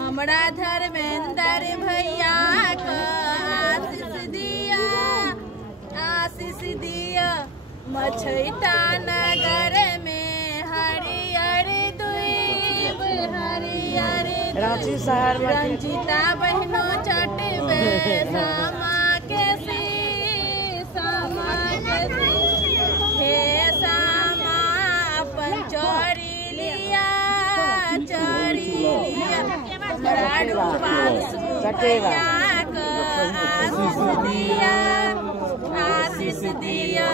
हमरा धर्मेंद्र भैया का आशीष दिया मछैता नगर में हरियर दुईब हरियर रांची शहर में रंजीता बहनों चटबे सामा के सी हे सामा अपन चोरी लिया आशीष दिया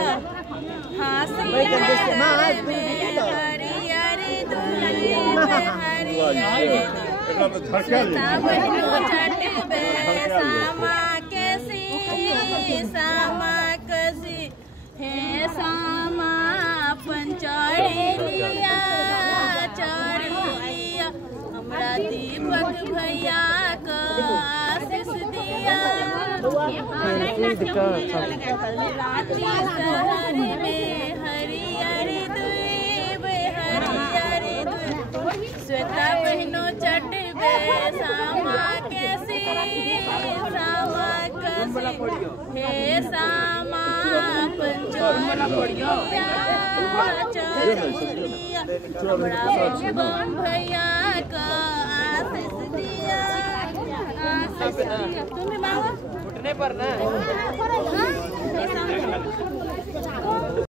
हे सामा पंचड़ी लिया चढ़िया हमरा दीपक भैया का आशीष दिया रांची शहर में हरियर दुईब हरियर श्वेता बहनों चटबे सामा के सी सामा कसी हे सामा पंचड़िया हमरा भैया का आशीष दिया तुम्हें मांगो घुटने पर ना।